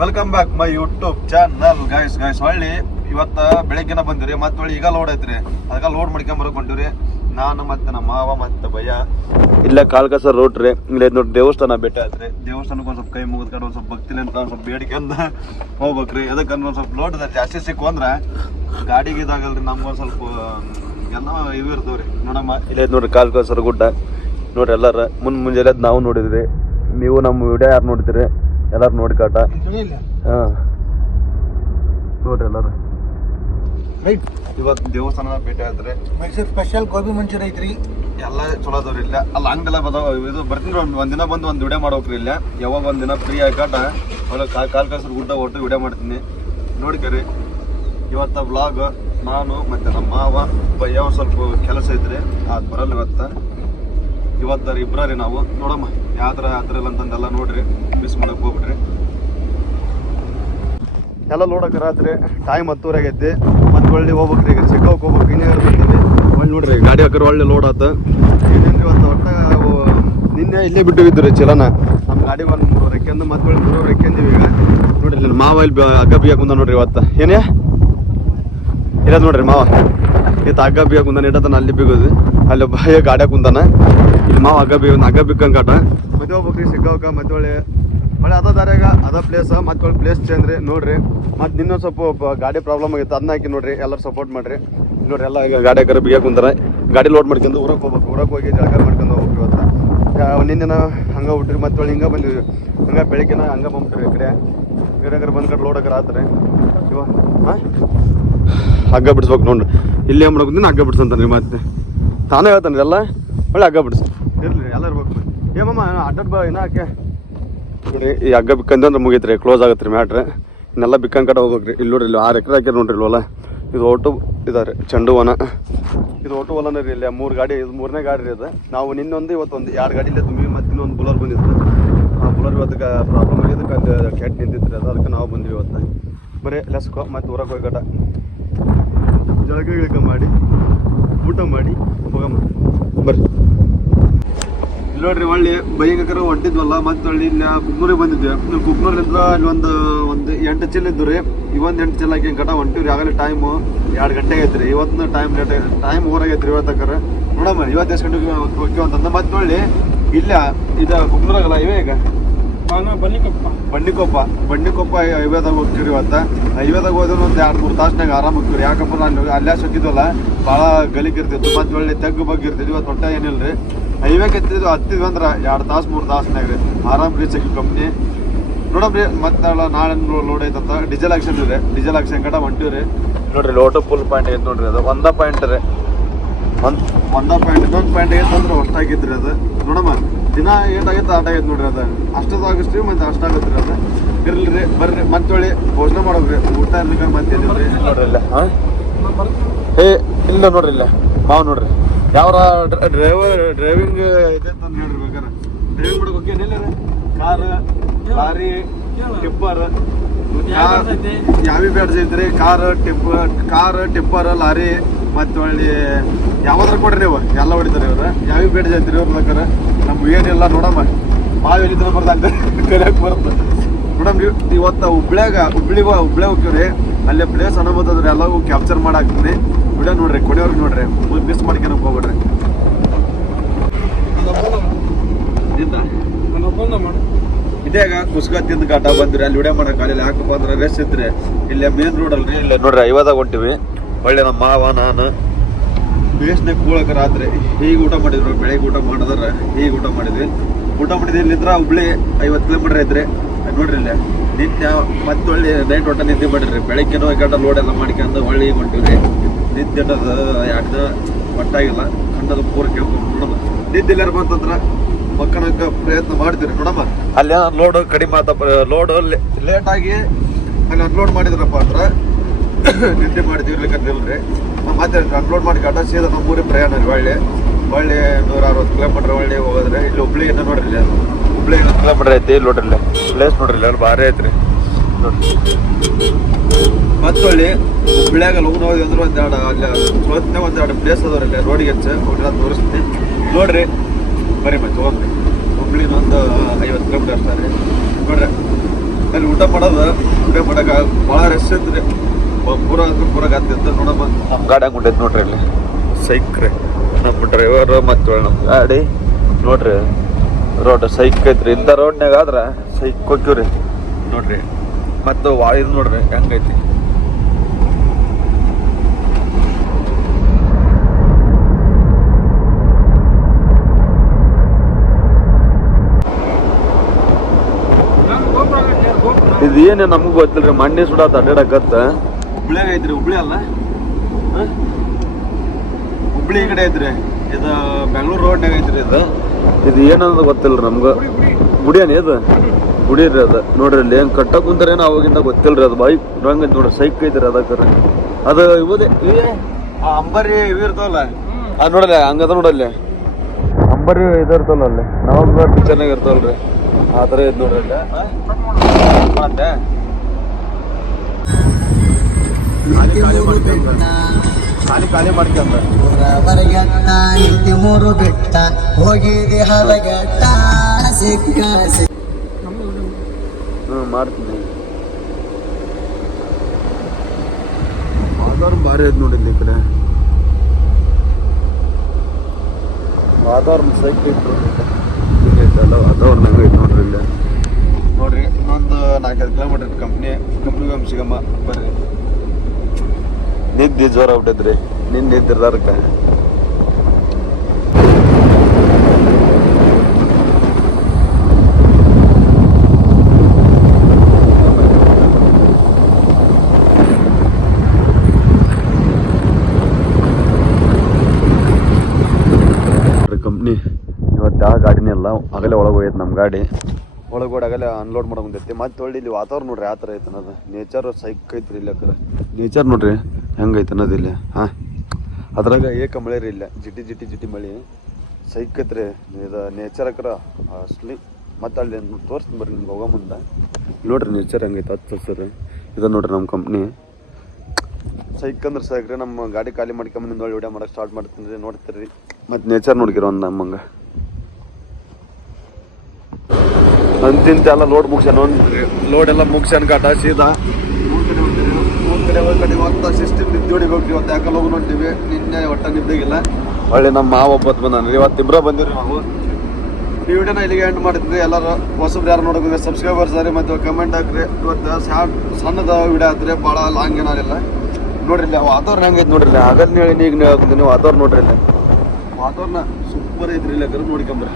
Welcome back my YouTube channel guys ಹೊಳ್ಳಿ ಇವತ್ತ ಬೆಳಗ್ಗೆನ ಬಂದಿರಿ ಮತ್ತೆ ಹೊಳ್ಳಿ ಈಗ ಲೋಡ್ ಐತ್ರಿ ಅದಕ್ಕೆ ಲೋಡ್ ಮಾಡ್ಕೊಂಡ್ ಬರಕೊಂಡಿವ್ರಿ ನಾನು ಮತ್ತೆ ನಮ್ಮ ಮಾವ ಮತ್ತೆ ಭಯ್ಯ ಇಲ್ಲ ಕಾಲ್ಕಸರ್ ರೋಡ್ ರೀ ಇಲ್ಲ ನೋಡಿ ದೇವಸ್ಥಾನ ಭೇಟಿ ಆಯ್ತ್ರಿ ದೇವಸ್ಥಾನಕ್ಕೆ ಒಂದ್ ಸ್ವಲ್ಪ ಕೈ ಮುಗಿದ್ಕೊಂಡು ಒಂದ್ ಸ್ವಲ್ಪ ಭಕ್ತಿಲಿ ಅಂತ ಒಂದ್ ಸ್ವಲ್ಪ ಬೇಡಿಕೆ ಅಂತ ಹೋಗ್ಬೇಕ್ರಿ ಅದಕ್ಕೆ ಒಂದ್ ಸ್ವಲ್ಪ ಲೋಡ್ ಜಾಸ್ತಿ ಸಿಕ್ಕು ಅಂದ್ರೆ ಗಾಡಿಗೆ ಇದಾಗಲ್ರಿ ನಮ್ಗೊಂದ್ ಸ್ವಲ್ಪ ಎಲ್ಲ ಇವು ಇರ್ತಾವ್ರಿ ನೋಡಮ್ಮ ಇಲ್ಲ ನೋಡ್ರಿ ಕಾಲ್ಕಸರ್ ಗುಡ್ಡ ನೋಡ್ರಿ ಎಲ್ಲಾರ ಮುಂಜಾನೆ ನಾವು ನೋಡಿದ್ರಿ ನೀವು ನಮ್ಮ ವಿಡಿಯೋ ಯಾರು ನೋಡ್ತೀರಿ ಎಲ್ಲಾರು ನೋಡಿ ಕಾಟ ಹಾಂ ನೋಡ್ರಿ ಎಲ್ಲಾರು ಇವತ್ತು ದೇವಸ್ಥಾನ ಭೇಟಿ ಆಯ್ತ್ರಿ ಮೈಸೂರು ಸ್ಪೆಷಲ್ ಗೋಬಿ ಮಂಚೂರಿ ಐತ್ರಿ ಎಲ್ಲ ಚಲೋ ಅದಾವ್ರಿ ಇಲ್ಲ ಅಲ್ಲ ಹಂಗೆಲ್ಲ ಬದಾವ ಇದು ಬರ್ತೀನಿ ಒಂದಿನ ಬಂದು ಒಂದು ವಿಡಿಯೋ ಮಾಡೋಕ್ರಿ ಇಲ್ಲ ಯಾವಾಗ ಒಂದಿನ ಫ್ರೀ ಆಗಾಟ ಹೊಲ ಕಾಲ್ ಕಸರು ಗುಡ್ಡ ಒಟ್ಟು ವಿಡಿಯೋ ಮಾಡ್ತೀನಿ ನೋಡ್ಕರಿ ಇವತ್ತ ಬ್ಲಾಗ್ ನಾನು ಮತ್ತೆ ನಮ್ಮ ಮಾವ ಭಯ್ಯ ಒಂದು ಸ್ವಲ್ಪ ಕೆಲಸ ಐತ್ರಿ ಅದು ಬರಲ್ಲ ಇವತ್ತಾರ ಇಬ್ಬರಿ ನಾವು ನೋಡಮ್ಮ ಯಾವ ಥರ ಇಲ್ಲ ಅಂತಂದೆಲ್ಲ ನೋಡ್ರಿ ಮಿಸ್ ಮಾಡಕ್ಕೆ ಹೋಗ್ಬಿಡ್ರಿ ಎಲ್ಲ ನೋಡಕ್ಕೆ ರಾತ್ರಿ ಟೈಮ್ 10:30 ಆಗೈತಿ ಮತ್ತೆ ಒಳ್ಳೆ ಹೋಗ್ಬೇಕ್ರಿ ಈಗ ಸಿಕ್ಕೋಕೆ ಹೋಗ್ಬೇಕು ಇನ್ನೇ ಬರ್ತೀವಿ ಒಳ್ಳೆ ನೋಡ್ರಿ ಗಾಡಿ ಹಾಕಿದ್ರೆ ಒಳ್ಳೆ ಲೋಡ್ ಆತ ಏನೇನ್ರಿ ಇವತ್ತು ಒಟ್ಟ ನಿನ್ನೆ ಇಲ್ಲೇ ಬಿಟ್ಟಿದ್ರಿ ಚಲನ ನಮ್ಮ ಗಾಡಿ ಒಂದು ರೆಕ್ಕೆಂದು ಮತ್ತೆ ಒಳ್ಳೆ 3 ರೆಕ್ಕೆಂದಿವಿ ಈಗ ನೋಡ್ರಿ ಇಲ್ಲಿ ಮಾವ ಇಲ್ಲಿ ಹಗ್ಗ ಬಿಯಾಕ ಕುಂದ ನೋಡ್ರಿ ಇವತ್ತು ಏನೇ ಇಲ್ಲ ನೋಡ್ರಿ ಮಾವ ಇವತ್ತು ಹಗ್ಗ ಬಿಯಾಕ ಕುಂದಾನ ಇಡತಾನ ಅಲ್ಲಿ ಬಿಗೋದು ಅಲ್ಲಿ ಬಾಯ ಗಾಡ್ಯಾಗ ಕುಂದಾನ ಇಲ್ಲಿ ಮಾವ ಹಗ್ಗ ಬಿಕ್ಕಂಗಾಟ ಮತ್ತೆ ಹೋಗ್ಬೇಕ್ರಿ ಸಿಕ್ಕೋಕ ಮತ್ತೆ ಒಳ್ಳೆ ಅದ ದಾರ್ಯಾಗ ಅದ ಪ್ಲೇಸ್ ಮತ್ತೆ ಒಳ್ಳೆ ಪ್ಲೇಸ್ ಚೇಂಜ್ ರೀ ನೋಡ್ರಿ ಮತ್ತೆ ನಿನ್ನೊಂದು ಸ್ವಲ್ಪ ಗಾಡಿ ಪ್ರಾಬ್ಲಮ್ ಆಗಿತ್ತು ಅದನ್ನ ಹಾಕಿ ನೋಡ್ರಿ ಎಲ್ಲರೂ ಸಪೋರ್ಟ್ ಮಾಡ್ರಿ ನೋಡ್ರಿ ಎಲ್ಲ ಈಗ ಗಾಡಿ ಹಾಕರ ಬಿಗ ಕುಂತಾರ ಗಾಡಿ ಲೋಡ್ ಮಾಡ್ಕೊಂಡು ಊರಕ್ಕೆ ಹೋಗಿ ಜಳಕ ಮಾಡ್ಕೊಂಡು ಹೋಗ್ಬೇಕು ಇವತ್ತು ನಿನ್ನೆನ ಹಂಗೆ ಬಿಟ್ರಿ ಮತ್ತೆ ಒಳ್ಳೆ ಹಿಂಗೆ ಬಂದಿವಿ ಹಂಗೆ ಬೆಳಿಗ್ಗೆನ ಹಂಗೆ ಬಂದ್ಬಿಟ್ರಿ ಈ ಕಡೆ ಬಂದ್ ಕಡೆ ಲೋಡ್ ಹಾಕರ ಆತ್ರಿ ಇವ ಹಾಂ ಹಗ್ಗ ಬಿಡಿಸ್ಬೇಕು ನೋಡ್ರಿ ಇಲ್ಲಿ ಏನು ಮಾಡ್ಬೇಕು ಹಗ್ಗ ಬಿಡ್ಸಂತಾನೆ ಮತ್ತೆ ತಾನೇ ಹೇಳ್ತಾನೆ ಎಲ್ಲ ಒಳ್ಳೆ ಹಗ್ಗ ಬಿಡಿಸಿ ಇರಲಿ ಎಲ್ಲ ಇರ್ಬೇಕು ಏಮಮ್ಮ ಅಡ್ಡಡ್ ಬಾ ಇನ್ನ ಹಾಕೆ ನೋಡ್ರಿ ಈ ಹಗ್ಗ ಬಿಕ್ಕಂದ್ರೆ ಮುಗೀತ್ರಿ ಕ್ಲೋಸ್ ಆಗತ್ತೆ ರೀ ಮ್ಯಾಟ್ರಿ ಇನ್ನೆಲ್ಲ ಬಿಕ್ಕಂಗ್ ಕಡೆ ಹೋಗ್ಬೇಕ್ರಿ ಇಲ್ಲಿ ನೋಡ್ರಿ ಇಲ್ಲಿ 6 ಎಕರೆ ಹಾಕ್ಯಾರ ನೋಡ್ರಿ ಹೊಲ ಇದು ಒಟ್ಟು ಇದಾರೆ ಚೆಂಡು ವನ ಇದು ಒಟ್ಟು ಹೊಲನೇ ರೀ ಇಲ್ಲಿ 3 ಗಾಡಿ ಇದು 3ನೇ ಗಾಡಿ ರೀ ಅದು ನಾವು ನಿನ್ನೊಂದು ಇವತ್ತೊಂದು 2 ಗಾಡಿಲೇ ತುಂಬಿ ಮತ್ತೆ ಇನ್ನೊಂದು ಬುಲರ್ ಬಂದಿತ್ತು ಆ ಬುಲರ್ ಇವತ್ತಿಗೆ ಪ್ರಾಬ್ಲಮ್ ಆಗಿದ್ದಕ್ಕೆ ಅಲ್ಲಿ ಕೆಟ್ಟ ನಿಂತಿತ್ತು ರೀ ಅದಕ್ಕೆ ನಾವು ಬಂದ್ವಿ ಇವತ್ತು ಬರೀ ಲೆಸ್ಕೋ ಮತ್ತೆ ಊರಕ್ಕೆ ಹೋಗಿ ಕಟ ಜಳಕ ಗಿಳಕ ಮಾಡಿ ಊಟ ಮಾಡಿ ಹೋಗಮ್ಮ ಬರ್ರಿ ನೋಡ್ರಿ ಒಳ್ಳೆ ಬೈಕರ ಹೊಂಟಿದ್ವಲ್ಲ ಮತ್ತೆ ಒಳ್ಳೆ ಇಲ್ಲಿ ಕುಕ್ನೂರಿಗೆ ಬಂದಿದ್ವಿ ಕುಕ್ನೂರ್ಲಿಂದ ಅಲ್ಲಿ ಒಂದು 8 ಚೀಲ ಇದ್ದು ರೀ ಇವೊಂದು 8 ಚೀಲ ಹಾಕಿ ಕಟ ಹೊಂಟಿವ್ರಿ ಆಗಲೇ ಟೈಮು 2 ಗಂಟೆ ಆಗೈತ್ರಿ ಇವತ್ತು ಟೈಮ್ ಓರಾಗೈತ್ರಿ ಇವತ್ತಕ್ಕಾರ ನೋಡಮ್ಮ ಇವತ್ತು ಎಷ್ಟು ಗಂಟೆಗೆ ಹೋಗ್ತೀವಿ ಅಂತಂದ ಮತ್ತೆ ಒಳ್ಳೆ ಇಲ್ಲ ಇದು ಕುಕ್ನೂರಾಗಲ್ಲ ಇವೇ ಈಗ ಬಂಡಿಕೊಪ್ಪ ಹೈವೇದಾಗ ಹೋಗ್ತೀವಿ ಇವತ್ತು ಹೈವೇದಾಗ ಹೋದ್ರೆ ಒಂದು 2-3 ತಾಸ್ನಾಗ ಆರಾಮ್ ಹೋಗ್ತೀವಿ ಯಾಕಪ್ಪ ನಾನು ಅಲ್ಲೇ ಸಿಕ್ಕಿದ್ವಲ್ಲ ಭಾಳ ಗಲಿಗಿರ್ತಿತ್ತು ಮತ್ತೆ ಒಳ್ಳೆ ತೆಗ್ಗು ಬಗ್ಗೆ ಇರ್ತಿದ್ವಿ ಇವತ್ತು ಒಟ್ಟ ಏನಿಲ್ಲ ರೀ ಹೈವೇಗೆ ಹತ್ತಿದ್ವಿ ಅಂದ್ರೆ 2 ತಾಸು 3 ತಾಸ್ನಾಗ ರೀ ಆರಾಮ್ ರೀಚ್ ಆಗಿ ಕಂಪ್ನಿ ನೋಡಮ್ರಿ ಮತ್ತೆ ನಾಳೆ ಲೋಡ್ ಐತಂತ ಡೀಸೆಲ್ ಆಕ್ಷನ್ ಇದೆ ಡೀಸೆಲ್ ಆಕ್ಷನ್ ಕಡೆ ಹೊಂಟಿವಿ ರೀ ನೋಡ್ರಿ ಲೋಟು ಫುಲ್ ಪಾಯಿಂಟ್ ಐತೆ ನೋಡ್ರಿ ಅದು ಒಂದ ಪಾಯಿಂಟ್ ರೀ ಒಂದ ಪಾಯಿಂಟ್ ಇನ್ನೊಂದು ಪಾಯಿಂಟ್ ಐತೆ ಅಂದ್ರೆ ಅಷ್ಟಾಗಿದ್ರಿ ಅದು ನೋಡಮ್ಮ ದಿನ ಏಟಾಗೈತೆ ಆಟಾಗೈತೆ ನೋಡ್ರಿ ಅದು ಅಷ್ಟದಾಗಿಸ್ತೀವಿ ಮತ್ತೆ ಅಷ್ಟಾಗತ್ತೆ ರೀ ಅದು ಇರ್ಲಿ ರೀ ಬರ್ರಿ ಮತ್ತೆ ಒಳ್ಳೆ ಭೋಜನ ಮಾಡೋಗ್ರಿ ಊಟ ಇರ್ಲಿಕ್ಕೆ ಮತ್ತೆ ನೋಡ್ರಿ ಇಲ್ಲ ಹಾಂ ಇಲ್ಲ ನೋಡ್ರಿ ಇಲ್ಲ ಮಾವು ನೋಡ್ರಿ ಯಾವ ಡ್ರೈವಿಂಗ್ ಇದೆ ಅಂತ ಹೇಳ್ರಿ ಬೇಕಾರೆ ಡ್ರೈವಿಂಗ್ ಮಾಡೋಕೆ ಏನಿಲ್ಲ ರೀ ಲಾರಿ ಟಿಪ್ಪರ್ ಯಾವಿ ಬ್ಯಾಡ್ಸ್ ಐತ್ರಿ ಕಾರ್ ಟಿಪ್ಪರ್ ಲಾರಿ ಮತ್ತೆ ಒಳ್ಳೆ ಯಾವ್ದಾರ ಕೊಡ್ರಿ ನೀವು ಎಲ್ಲ ಹೊಡಿತಾರೆ ಇವ್ರು ಯಾವಿ ಬೇಡ್ಸ್ ಐತ್ರಿ ಇವ್ರ ಬೇಕಾರೆ ನಮ್ಗೆ ಏನಿಲ್ಲ ನೋಡಮ್ಮ ಭಾಳ ಎಲ್ಲಿದ್ರೆ ಬರ್ದಂಗೆ ಕಲಿಯಕ್ಕೆ ಬರುತ್ತೆ ನೋಡಮ್ ಇವತ್ತು ಹುಬ್ಳಿ ಹೋಗ್ತೀವ್ರಿ ಅಲ್ಲೇ ಪ್ಲೇಸ್ ಅನುಭವದ್ರಿ ಎಲ್ಲವೂ ಕ್ಯಾಪ್ಚರ್ ಮಾಡಾಕ್ತೀನಿ ವಿಡಿಯೋ ನೋಡ್ರಿ ಕೊನೆಯವ್ರಿಗೆ ನೋಡ್ರಿ ಮಿಸ್ ಮಾಡ್ಕೊಳಕ್ ಹೋಗ್ಬಿಡ್ರಿ ಇದೇಗ ಕುಸ್ಕತ್ತಿಂದ ಘಾಟ ಬಂದ್ರಿ ಅಲ್ಲಿ ವಿಡಿಯೋ ಮಾಡಕ್ ಅಲ್ಲಿ ಯಾಕಪ್ಪ ಅಂದ್ರೆ ರೆಸ್ಟ್ ಇದ್ರಿ ಇಲ್ಲೇ ಮೇನ್ ರೋಡ್ ಅಲ್ರಿ ಇಲ್ಲೇ ನೋಡ್ರಿ 50 ಹೊಂಟಿವಿ ಒಳ್ಳೆ ನಮ್ಮ ಮಾವ ನಾನು ಬೇಸ್ನಾಗ ಕೂಳಕ ರಾತ್ರಿ ಹೀಗೆ ಊಟ ಮಾಡಿದ್ರು ಬೆಳಿಗ್ಗೆ ಊಟ ಮಾಡಿದ್ರೆ ಹೀಗೆ ಊಟ ಮಾಡಿದ್ವಿ ಇಲ್ಲಿಂದ್ರ ಹುಬ್ಳಿ 50 ಕಿಲೋಮೀಟರ್ ಐತ್ರಿ ನೋಡ್ರಿ ಇಲ್ಲೇ ನಿನ್ನೆ ಮತ್ತೆ ಒಳ್ಳೆ ನೈಟ್ ಊಟ ನಿದ್ದೆ ಮಾಡಿರಿ ಬೆಳಗ್ಗೆನೋ ಗಂಟ ಲೋಡ್ ಎಲ್ಲ ಮಾಡ್ಕೊಂಡು ಒಳ್ಳೆ ಈಗ ಹೊಂಟಿವ್ರಿ ನಿದ್ದೆ ಇಟ್ಟದ 2 ದಿನ ಒಟ್ಟಾಗಿಲ್ಲ ಕಣ್ಣದ ಪೂರ ಕೇಳ್ಕೊಂಡು ನೋಡಮ್ಮ ನಿದ್ದೆ ಎಲ್ಲಾರು ಬಂತಂದ್ರ ಮಕ್ಕಳಕ್ಕೆ ಪ್ರಯತ್ನ ಮಾಡ್ತೀರಿ ನೋಡಮ್ಮ ಅಲ್ಲಿ ಲೋಡ್ ಕಡಿಮೆ ಆತಪ್ಪ ಲೋಡ್ ಲೇಟಾಗಿ ಅಲ್ಲಿ ಅನ್ಲೋಡ್ ಮಾಡಿದ್ರಪ್ಪ ಅಂದ್ರೆ ನಿದ್ದೆ ಮಾಡ್ತೀವಿ ಇರ್ಲಿಕ್ಕಂತಿಲ್ರಿ ಮತ್ತೆ ಅನ್ಲೋಡ್ ಮಾಡಿ ಕಟ ಸೀದಾ ನಮ್ಮೂರಿಗೆ ಪ್ರಯಾಣ ರೀ ಒಳ್ಳೆ 160 ಕಿಲೋಮೀಟರ್ ಒಳ್ಳೆ ಹೋಗೋದ್ರೆ ಇಲ್ಲಿ ಹುಬ್ಳಿಗೆ ನೋಡ್ರಿ ಹುಬ್ಳಿ 1 ಕಿಲೋಮೀಟರ್ ಐತಿ ಇಲ್ಲಿ ನೋಡ್ರಿ ಪ್ಲೇಸ್ ನೋಡ್ರಿ ಅಲ್ಲಿ ಭಾರಿ ಐತ್ರಿ ನೋಡ್ರಿ ಮತ್ತೆ ಒಳ್ಳೆ ಹುಬ್ಳ್ಯಾಗ ಲೋನ್ ಹೋಗಿ ಅಂದ್ರೆ ಒಂದೆರಡು ಪ್ಲೇಸ್ ಅದಾವ್ರಿ ಅಲ್ಲಿ ರೋಡಿಗೆ ಹಚ್ಚ ತೋರಿಸ್ತೀನಿ ನೋಡ್ರಿ ಬರೀ ಮತ್ತೆ ಹೋಗ್ರಿ ಹುಬ್ಳಿನ ಒಂದು 50 ಕಿಲೋಮೀಟರ್ ಅಷ್ಟೇ ರೀ ನೋಡ್ರಿ ಅಲ್ಲಿ ಊಟ ಮಾಡಕ ಭಾಳ ರಶ್ ಐತ್ರಿ. ಪೂರ ಗತ್ತಿತ್ತು ನೋಡಮ್ಮ. ನಮ್ಮ ಗಾಡಿ ಹಂಗೆ ಉಂಟೈತೆ ನೋಡ್ರಿ ಇಲ್ಲಿ ಸೈಕ್ರಿ. ನಮ್ಮ ಡ್ರೈವರ್ ಮತ್ತು ನಮ್ಮ ಗಾಡಿ ನೋಡ್ರಿ ರೋಡ್ ಸೈಕ್ ಐತ್ರಿ. ಇಂಥ ರೋಡ್ನಾಗ ಆದ್ರೆ ಸೈಕ್ ಹೋಗ್ತೀವ್ರಿ ನೋಡ್ರಿ. ಮತ್ತು ಇದು ನೋಡ್ರಿ ಹೆಂಗೈತಿ. ಇದು ಏನೇ ನಮಗೂ ಗೊತ್ತಿಲ್ರಿ. ಮಂಡಿ ಸುಡಾತ ಅಡ್ಡಾಡಕತ್ತ. ಹುಬ್ಳಿಯಾಗ ಐತ್ರಿ. ಹುಬ್ಳಿ ಅಲ್ಲ, ಹುಬ್ಳಿ ಈ ಕಡೆ ಐತ್ರಿ. ಇದು ಬೆಂಗಳೂರು ರೋಡ್ನಾಗ ಐತ್ರಿ. ಇದು ಏನನ್ನೋದು ಗೊತ್ತಿಲ್ರಿ ನಮ್ಗೆ. ಗುಡಿ ಏನಿ ಇದು? ಗುಡಿ ರೀ ಅದು ನೋಡ್ರಿ. ಇಲ್ಲಿ ಹೆಂಗೆ ಕಟ್ಟಕ್ಕೆ ಕುಂತಾರೇನೋ ಅವಾಗಿಂದ ಗೊತ್ತಿಲ್ರಿ. ಅದು ಬೈಕ್ ಹಂಗೈತಿ ನೋಡ್ರಿ, ಸೈಕ್ ಐತ್ರಿ ಅದಕ್ಕೆ. ಅದು ಇವದೇ ಅಂಬರಿ ಇವು ಇರ್ತಾವಲ್ಲ ಅದು ನೋಡಲ್ಲ, ಹಂಗದ ನೋಡಲ್ಲಿ ಅಂಬರಿ ಇದು ಇರ್ತಾವಲ್ಲ ಅಲ್ಲಿ ನವಂಬರ್ ಪಿಕ್ಚರ್ನಾಗ ಇರ್ತಾವಲ್ರಿ ಆ ಥರ ಇದು ನೋಡ್ರಿ. ಖಾಲಿ ಮಾಡ್ಕೊಂಡ ಮೂರು ಬೆಟ್ಟ ಹೋಗಿದೆ ಹರಗಟ್ಟ ಸಿಕ್ಕ ಮಾಡ್ತೀನಿ. ವಾತಾವರಣ ಭಾರಿ ಐತೆ ನೋಡಿ ಇಲ್ಲಿ. ಈ ಕಡೆ ವಾತಾವರಣ ಸೈಕ್ ಐತೆ ಐತಲ್ಲ, ವಾತಾವರಣ ಹೆಂಗೆ ಐತೆ ನೋಡ್ರಿ ಇಲ್ಲಿ. ನೋಡ್ರಿ ಇನ್ನೊಂದು 4-5 ಕಿಲೋಮೀಟರ್ ಕಂಪ್ನಿ ಸಿಗಮ್ಮ ಬರ್ರಿ. ನಿದ್ದೆ ಜೋರ ಆಗ್ಬಿಟ್ಟೈತ್ರಿ. ನಿದ್ದಿರ್ದಾರಕ್ಕೆ ಕಂಪ್ನಿ ಇವತ್ತು ಯಾವ ಗಾಡಿನೇ ಇಲ್ಲ. ಆಗಲೇ ಒಳಗೆ ಹೋಯ್ತು ನಮ್ಮ ಗಾಡಿ. ಒಳಗೋಡಿ ಆಗಲೇ ಅನ್ಲೋಡ್ ಮಾಡೋ ಬಂದೈತಿ. ಮತ್ತೆ ಒಳ್ಳೆ ಇಲ್ಲಿ ವಾತಾವರಣ ನೋಡ್ರಿ ಯಾವ ಥರ ಐತೆ ಅನ್ನೋದು. ನೇಚರ್ ಸೈಕ್ ಐತ್ರಿ ಇಲ್ಲಿ. ಯಾಕಂದ್ರೆ ನೇಚರ್ ನೋಡ್ರಿ ಹೆಂಗೈತೆ ಅನ್ನೋದು ಇಲ್ಲಿ. ಹಾಂ ಅದ್ರಾಗ ಮಳೆ ರೀ ಇಲ್ಲ. ಜಿಟಿ ಮಳೆ ಸೈಕ್ ಐತ್ರಿ ಇದು. ನೇಚರ್ ಹಾಕ್ರ ಅಸ್ಲಿ. ಮತ್ತು ಅಲ್ಲಿ ತೋರಿಸ್ತೀನಿ ಬರ್ರಿ ನಿಮ್ಗೆ ಹೋಗೋ ಮುಂದೆ. ನೋಡ್ರಿ ನೇಚರ್ ಹೆಂಗೈತೆ ಹತ್ತು ಹಸಿರು. ಇದು ನೋಡ್ರಿ ನಮ್ಮ ಕಂಪ್ನಿ ಸೈಕ್ ಅಂದ್ರೆ ಸೈಕ್ರಿ. ನಮ್ಮ ಗಾಡಿ ಖಾಲಿ ಮಾಡ್ಕೊಂಬಂದು ಒಳ್ಳೆ ವಿಡಿಯೋ ಮಾಡೋಕೆ ಸ್ಟಾರ್ಟ್ ಮಾಡ್ತೀನಿ ರೀ. ನೋಡ್ತೀರಿ ಮತ್ತು ನೇಚರ್ ನೋಡ್ಕಿರೋ ಒಂದು ನಮ್ಮಂಗೆ ಅಂತಿಂತ ಎಲ್ಲ ಲೋಡ್ ಮುಗ್ಸ್ಯಾನ. ಲೋಡ್ ಎಲ್ಲ ಮುಗ್ಸ್ಯಾನ ಕಾಟ ಸೀದಾ ಕಡೆ ಹೋಗ್ತಾ ಸಿಸ್ಟಮ್ ನಿದ್ದೋಡಿಗೆ ಹೋಗ್ತೀವಿ. ಇವತ್ತು ಯಾಕಲ್ಲ ಹೋಗಿ ನೋಡ್ತೀವಿ. ನಿನ್ನೆ ಒಟ್ಟ ನಿದ್ದಾಗಿಲ್ಲ. ಒಳ್ಳೆ ನಮ್ಮ ಮಾವ ಒಬ್ಬತ್ತು ಬಂದಾನ. ಇವತ್ತು ಇಬ್ಬರ ಬಂದಿವ್ರಿ ನಾವು. ಈ ವಿಡಿಯೋನ ಇಲ್ಲಿಗೆ ಎಂಡ್ ಮಾಡ್ತಿದ್ವಿ. ಎಲ್ಲರೂ ಹೊಸಬ್ರು ಯಾರು ನೋಡೋಕೆ ಸಬ್ಸ್ಕ್ರೈಬರ್ಸ್ ಆರಿ ಮತ್ತು ಕಮೆಂಟ್ ಹಾಕ್ರಿ. ಇವತ್ತು ಸಣ್ಣದ ವಿಡಿಯೋ ಆದ್ರೆ ಭಾಳ ಲಾಂಗ್ ಏನಾರಿಲ್ಲ. ನೋಡ್ರಿ ಇಲ್ಲಿ ವಾತಾವರಣ ಹೆಂಗೈತೆ ನೋಡ್ರಿ. ಆಗಲ್ಲ ಹೇಳಿ ಈಗ ನೀವು ವಾತಾವರಣ ನೋಡ್ರಿ ಇಲ್ಲಿ. ವಾತಾವರಣ ಸೂಪರ್ ಐತ್ರಿ. ಇಲ್ಲಿ ನೋಡ್ಕೊಂಬ್ರಿ.